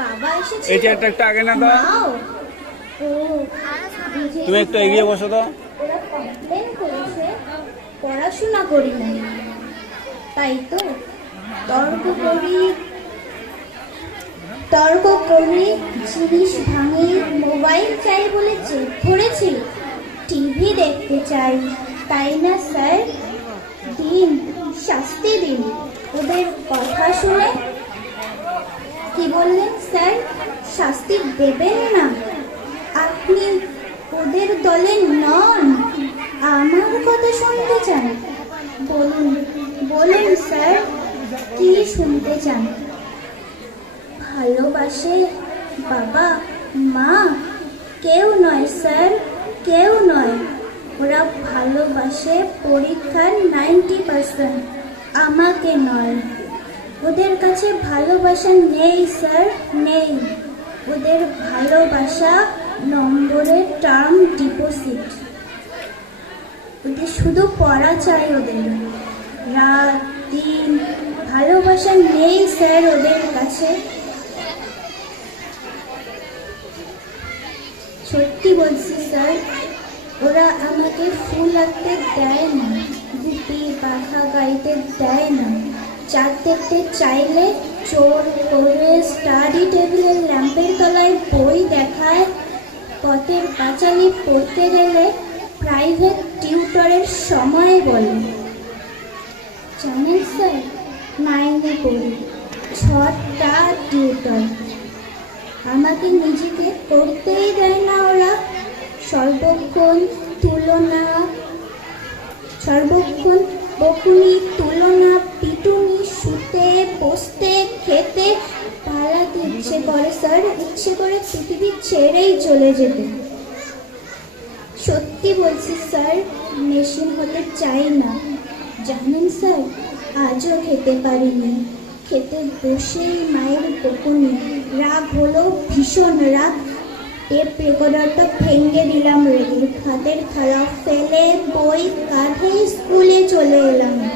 বাবা এসেছে। এই চেয়ারটা একটু আগে না দাও। তুমি একটু এগিয়ে বসো তো। ওরা কমপ্লেন করেছে পড়াশোনা করি না। তাই তো? তর্ক করি তর্ক করি জিনিস ভাঙি মোবাইল চাই বলে জেদ ধরেছি টিভি দেখতে চাই। তাই না স্যার? দিন শাস্তি দিন। ওদের কথা শুনে কি বললেন, স্যার? শাস্তি দেবেন না। আপনি ওদের দলে নন। আমার কথা শুনতে চান। বলুন বলুন, স্যার, কি শুনতে চান? ভালোবাসে বাবা, মা? কেউ নয়, স্যার, কেউ নয়। ওরা ভালোবাসে পরীক্ষার নাইনটি পার্সেন্ট। আমাকে নয়। ওদের কাছে ভালোবাসা নেই, স্যার, নেই। ওদের ভালোবাসা নম্বরের টার্ম ডিপোজিট। ওদের শুধু পড়া চাই ওদের। রাত, দিন, ভালোবাসা নেই, স্যার, ওদের কাছে। সত্যি বলছি, স্যার, ওরা আমাকে ফুল আঁকতে দেয় না, গুপি, পাখা গাইতে দেয় না। চাঁদ দেখতে চাইলে চোর করে স্টাডি টেবিলের ল্যাম্পের তলায় বই দেখায় পথের পাঁচালি পড়তে গেলে প্রাইভেট টিউটরের সময় বলে। জানেন স্যার নাইনে পড়ি, ছটা টিউটর আমাকে নিজেকে করতেই দেয় না ওরা। সর্বক্ষণ তুলনা, সর্বক্ষণ বকুনি তুলনা, পিটুনি শুতে বসতে খেতে পালাতে ইচ্ছে করে স্যার, ইচ্ছে করে পৃথিবী ছেড়েই চলে যেতে। সত্যি বলছি স্যার, মেশিন হতে চাই না। জানেন স্যার, আজও খেতে পারিনি। খেতে বসেই মায়ের বকুনি। রাগ হলো ভীষণ রাগ। টেপ রেকর্ডারটা ভেঙে দিলাম রেগে। হাতের খারাপ ফেলে বই কাঁধে স্কুলে চলে এলাম।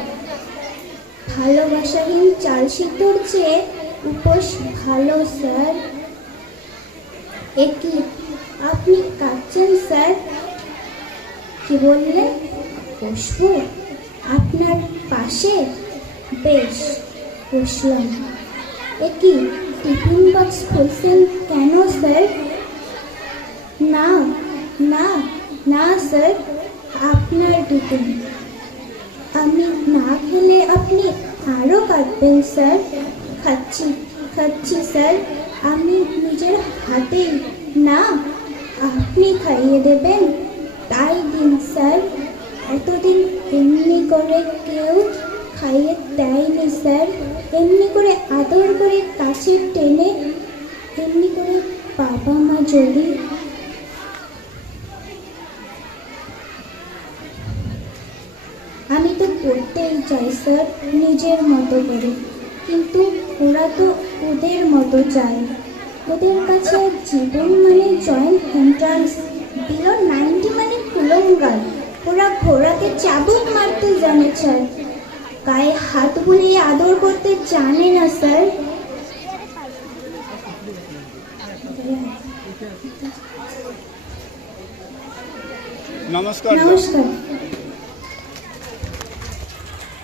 ভালোবাসাহীন চাল সিদ্ধর চেয়ে উপোস ভালো, স্যার। একই আপনি কাঁদছেন, স্যার? কি বললেন বসবো? আপনার পাশে? বেশ, বসলাম। একই টিফিন বক্স খুলছেন কেন, স্যার? না না না, স্যার, আপনার টিফিন। আমি না খেলে আপনি আরও কাঁদবেন, স্যার। খাচ্ছি খাচ্ছি, স্যার। আমি নিজের হাতেই না, আপনি খাইয়ে দেবেন। তাই দিন, স্যার। এতদিন এমনি করে কেউ খাইয়ে দেয়নি, স্যার। এমনি করে আদর করে কাছে টেনে, এমনি করে বাবা মা জড়ি আমি তো চাই স্যার নিজের মতো করে। কিন্তু ওরা তো ওদের মতো চায়। ওদের কাছে জীবন মানে জয়েন্ট এন্ট্রান্স বিলো নাইনটি মানে কুলঙ্গার। ওরা ঘোড়াকে চাবুক মারতে জানে স্যার। গায়ে হাত বুলিয়ে আদর করতে জানে না স্যার। নমস্কার নমস্কার।